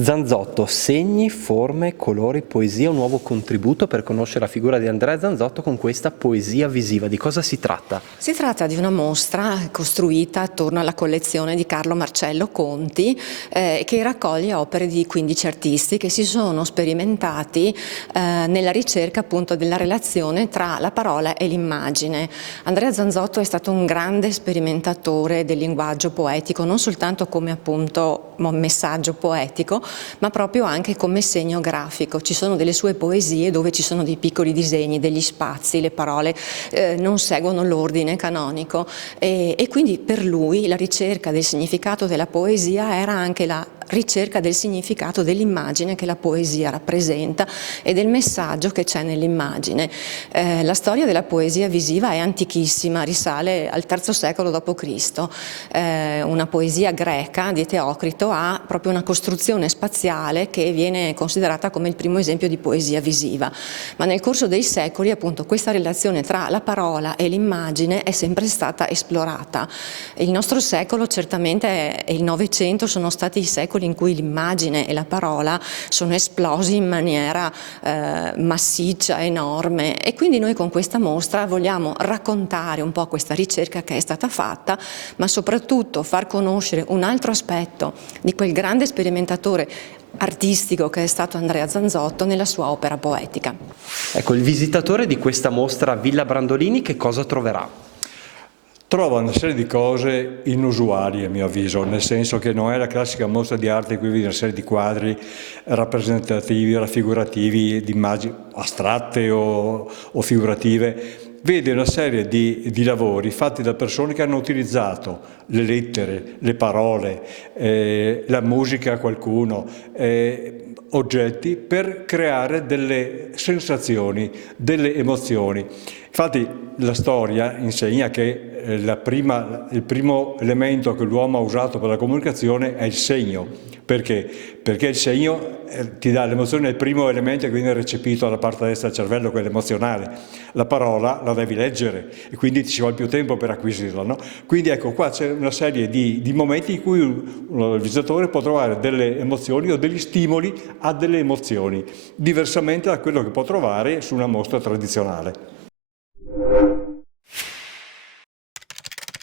Zanzotto, segni, forme, colori, poesia, un nuovo contributo per conoscere la figura di Andrea Zanzotto con questa poesia visiva. Di cosa si tratta? Si tratta di una mostra costruita attorno alla collezione di Carlo Marcello Conti che raccoglie opere di 15 artisti che si sono sperimentati nella ricerca appunto della relazione tra la parola e l'immagine. Andrea Zanzotto è stato un grande sperimentatore del linguaggio poetico, non soltanto come appunto messaggio poetico, ma proprio anche come segno grafico. Ci sono delle sue poesie dove ci sono dei piccoli disegni, degli spazi, le parole non seguono l'ordine canonico e quindi per lui la ricerca del significato della poesia era anche la ricerca del significato dell'immagine che la poesia rappresenta e del messaggio che c'è nell'immagine. La storia della poesia visiva è antichissima, risale al III secolo d.C. Una poesia greca di Teocrito ha proprio una costruzione spaziale che viene considerata come il primo esempio di poesia visiva, ma nel corso dei secoli appunto questa relazione tra la parola e l'immagine è sempre stata esplorata. Il nostro secolo certamente e il Novecento sono stati i secoli in cui l'immagine e la parola sono esplosi in maniera massiccia, enorme, e quindi noi con questa mostra vogliamo raccontare un po' questa ricerca che è stata fatta, ma soprattutto far conoscere un altro aspetto di quel grande sperimentatore artistico che è stato Andrea Zanzotto nella sua opera poetica. Ecco, il visitatore di questa mostra a Villa Brandolini che cosa troverà? Trova una serie di cose inusuali a mio avviso, nel senso che non è la classica mostra di arte in cui vedi una serie di quadri rappresentativi, raffigurativi, di immagini astratte o figurative. Vede una serie di lavori fatti da persone che hanno utilizzato le lettere, le parole, la musica a qualcuno, oggetti per creare delle sensazioni, delle emozioni. Infatti la storia insegna che il primo elemento che l'uomo ha usato per la comunicazione è il segno. Perché? Perché il segno ti dà l'emozione, è il primo elemento che viene recepito dalla parte destra del cervello, quello emozionale. La parola la devi leggere e quindi ci vuole più tempo per acquisirla, no? Quindi ecco, qua c'è una serie di momenti in cui il visitatore può trovare delle emozioni o degli stimoli a delle emozioni, diversamente da quello che può trovare su una mostra tradizionale.